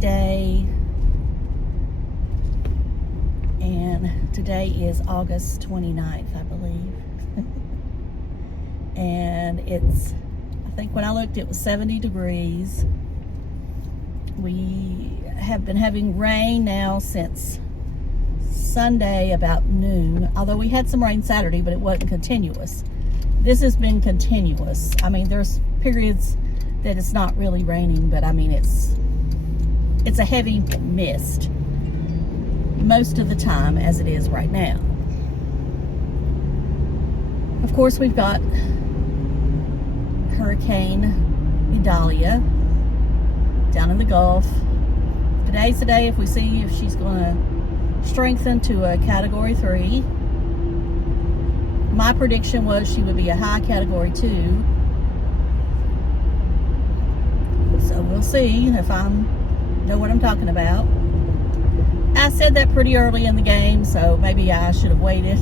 Day, and today is August 29th, I believe. And it's, I think when I looked, it was 70 degrees. We have been having rain now since Sunday about noon, although we had some rain Saturday, but it wasn't continuous. This has been continuous. I mean, there's periods that it's not really raining, but I mean, it's a heavy mist most of the time, as it is right now. Of course, we've got Hurricane Idalia down in the Gulf. Today's the day if we see if she's going to strengthen to a Category 3. My prediction was she would be a high Category 2. So we'll see if I know what I'm talking about. I said that pretty early in the game, so maybe I should have waited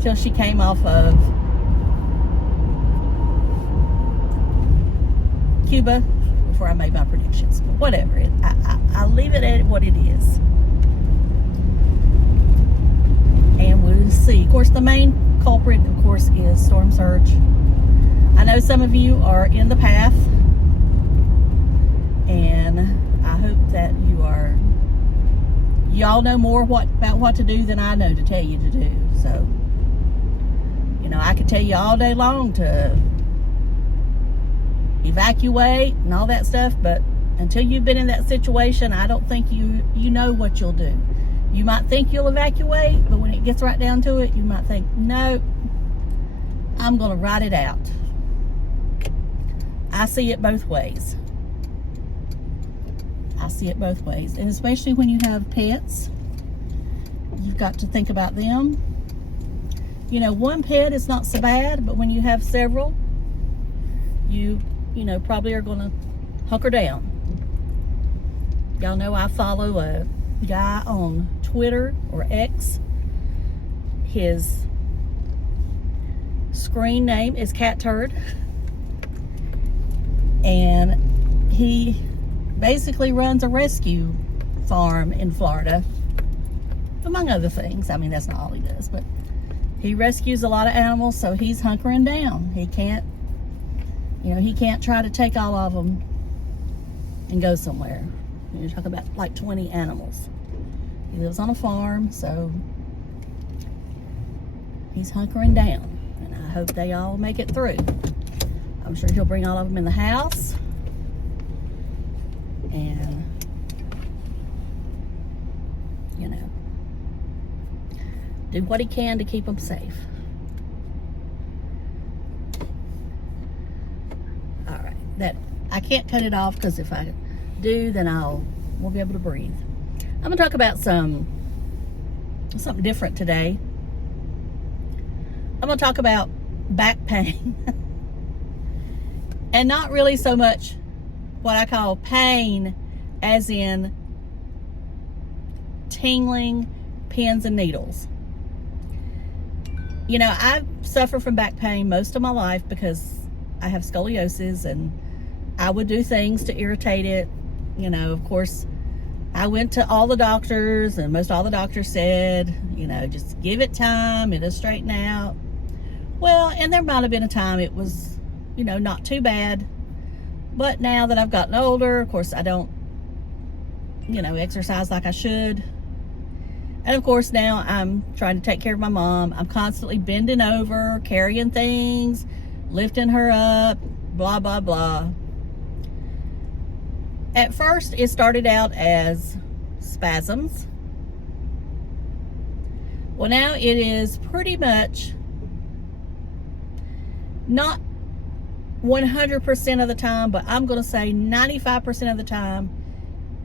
till she came off of Cuba before I made my predictions. But whatever, I'll leave it at what it is. And we'll see. Of course, the main culprit, of course, is storm surge. I know some of you are in the path, and I hope that y'all know more about what to do than I know to tell you to do. So, you know, I could tell you all day long to evacuate and all that stuff, but until you've been in that situation, I don't think you know what you'll do. You might think you'll evacuate, but when it gets right down to it, you might think, no, I'm going to ride it out. I see it both ways. I see it both ways. And especially when you have pets, you've got to think about them. You know, one pet is not so bad, but when you have several, you know, probably are going to hunker down. Y'all know I follow a guy on Twitter or X. His screen name is Cat Turd, and he basically runs a rescue farm in Florida, among other things. I mean, that's not all he does, but he rescues a lot of animals, so he's hunkering down. He can't, you know, he can't try to take all of them and go somewhere. You're talking about like 20 animals. He lives on a farm, so he's hunkering down, and I hope they all make it through. I'm sure he'll bring all of them in the house and, you know, do what he can to keep them safe. All right, that I can't cut it off, because if I do, then won't be able to breathe. I'm gonna talk about something different today. I'm gonna talk about back pain and not really so much what I call pain as in tingling, pins and needles. You know, I've suffered from back pain most of my life because I have scoliosis, and I would do things to irritate it. You know, of course, I went to all the doctors, and most all the doctors said, you know, just give it time, it'll straighten out. Well, and there might have been a time it was, you know, not too bad. But now that I've gotten older, of course, I don't, you know, exercise like I should. And of course, now I'm trying to take care of my mom. I'm constantly bending over, carrying things, lifting her up, blah, blah, blah. At first, it started out as spasms. Well, now it is pretty much not 100% of the time, but I'm going to say 95% of the time,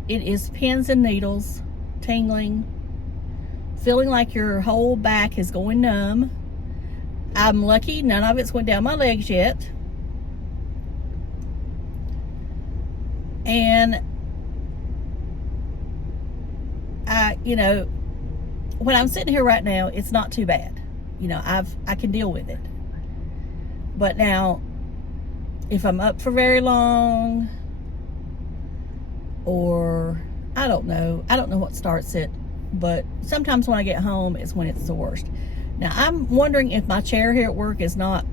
it is pins and needles, tingling, feeling like your whole back is going numb. I'm lucky none of it's went down my legs yet. And you know, when I'm sitting here right now, it's not too bad. You know, I can deal with it. But now, if I'm up for very long, or I don't know what starts it, but sometimes when I get home is when it's the worst. Now I'm wondering if my chair here at work is not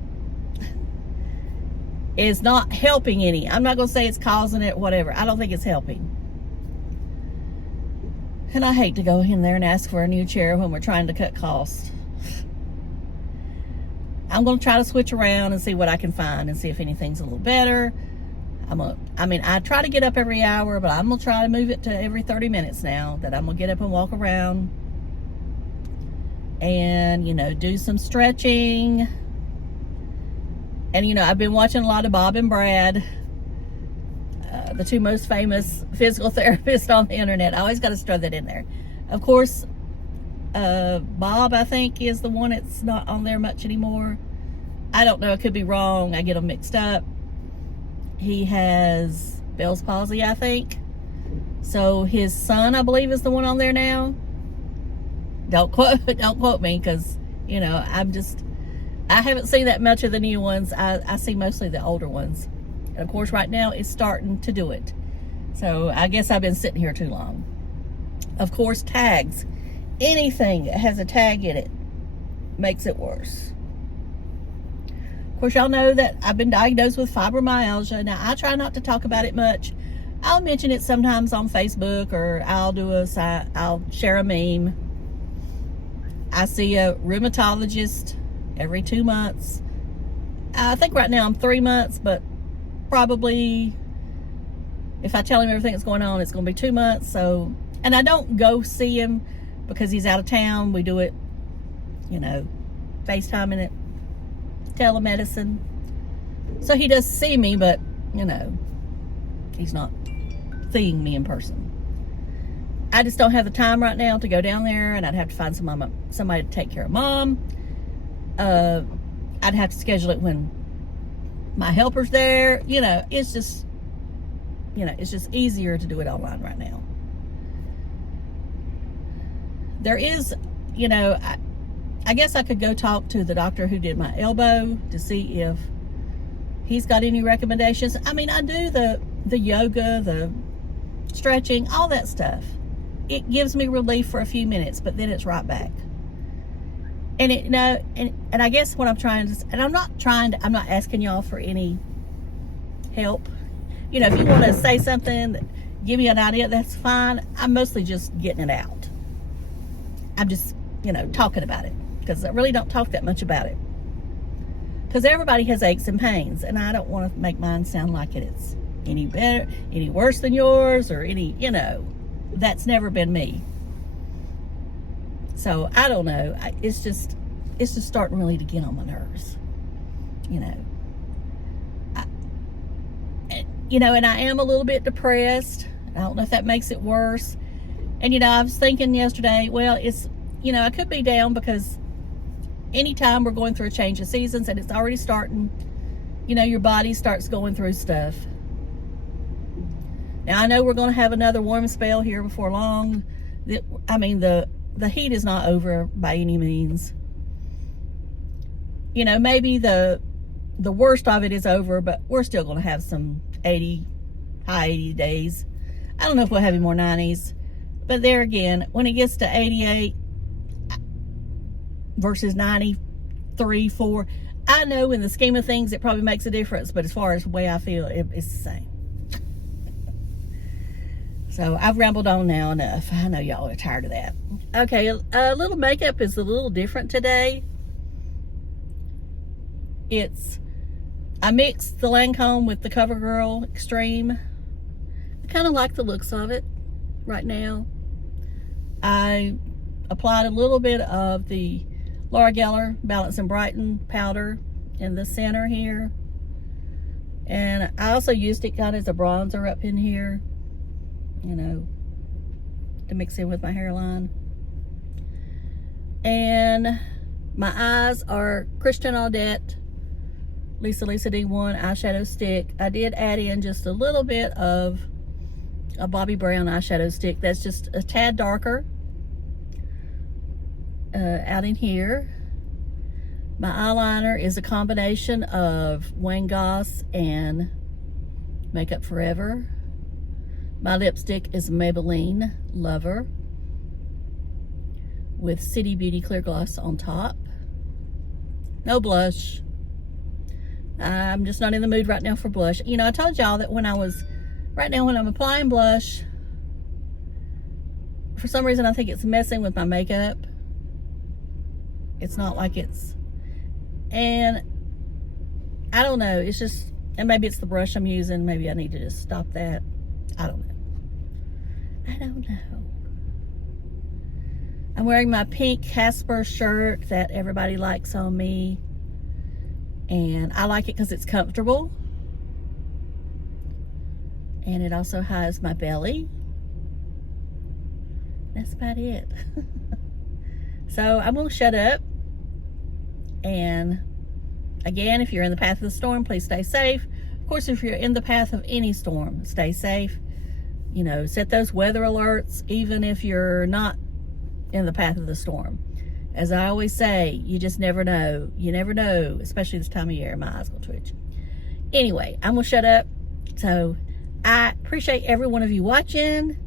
helping any. I'm not gonna say it's causing it, whatever. I don't think it's helping. And I hate to go in there and ask for a new chair when we're trying to cut costs. I'm gonna try to switch around and see what I can find and see if anything's a little better. I try to get up every hour, but I'm gonna try to move it to every 30 minutes now, that I'm gonna get up and walk around and, do some stretching. And, I've been watching a lot of Bob and Brad, the two most famous physical therapists on the internet. I always got to throw that in there. Of course, Bob, I think, is the one that's not on there much anymore. I don't know. I could be wrong. I get them mixed up. He has Bell's palsy, I think. So his son, I believe, is the one on there now. Don't quote me, because, I haven't seen that much of the new ones. I see mostly the older ones. And of course, right now it's starting to do it. So I guess I've been sitting here too long. Of course, tags. Anything that has a tag in it makes it worse. Of course, y'all know that I've been diagnosed with fibromyalgia. Now, I try not to talk about it much. I'll mention it sometimes on Facebook, or I'll share a meme. I see a rheumatologist every 2 months. I think right now I'm 3 months, but probably if I tell him everything that's going on, it's going to be 2 months. So, and I don't go see him because he's out of town. We do it, FaceTiming it, telemedicine. So he does see me, but, he's not seeing me in person. I just don't have the time right now to go down there, and I'd have to find somebody to take care of Mom. I'd have to schedule it when my helper's there. It's just easier to do it online right now. There is, I guess I could go talk to the doctor who did my elbow to see if he's got any recommendations. I do the yoga, the stretching, all that stuff. It gives me relief for a few minutes, but then it's right back. And and I guess what I'm trying to, and I'm not asking y'all for any help. If you want to say something, give me an idea, that's fine. I'm mostly just getting it out. I'm just, talking about it, because I really don't talk that much about it. Because everybody has aches and pains, and I don't want to make mine sound like it's any better, any worse than yours, or any, that's never been me. So I don't know. It's just starting really to get on my nerves. And I am a little bit depressed. I don't know if that makes it worse. And I was thinking yesterday, well, it's, I could be down because anytime we're going through a change of seasons, and it's already starting, your body starts going through stuff. Now, I know we're going to have another warm spell here before long. The heat is not over by any means. Maybe the worst of it is over, but we're still going to have some high 80 days. I don't know if we'll have any more 90s. But there again, when it gets to 88 versus 93, 4, I know in the scheme of things it probably makes a difference, but as far as the way I feel, it's the same. So I've rambled on now enough. I know y'all are tired of that. Okay, a little makeup is a little different today. I mixed the Lancome with the CoverGirl Extreme. I kind of like the looks of it right now. I applied a little bit of the Laura Geller Balance and Brighten powder in the center here. And I also used it kind of as a bronzer up in here, to mix in with my hairline. And my eyes are Christian Audette Lisa D1 eyeshadow stick. I did add in just a little bit of a Bobbi Brown eyeshadow stick that's just a tad darker out in here. My eyeliner is a combination of Wayne Goss and Makeup Forever. My lipstick is Maybelline Lover with City Beauty Clear Gloss on top. No blush. I'm just not in the mood right now for blush. You know, I told y'all that when I'm applying blush, for some reason I think it's messing with my makeup. It's not like it's, and I don't know, it's just, and maybe it's the brush I'm using. Maybe I need to just stop that. I don't know. I'm wearing my pink Casper shirt that everybody likes on me. And I like it because it's comfortable. And it also has my belly. That's about it. So I'm going to shut up. And again, if you're in the path of the storm, please stay safe. Of course, if you're in the path of any storm, stay safe. You know, set those weather alerts, even if you're not in the path of the storm. As I always say, you just never know. You never know, especially this time of year. My eyes will twitch. Anyway, I'm going to shut up. So I appreciate every one of you watching.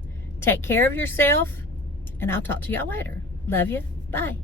Take care of yourself, and I'll talk to y'all later. Love you. Bye.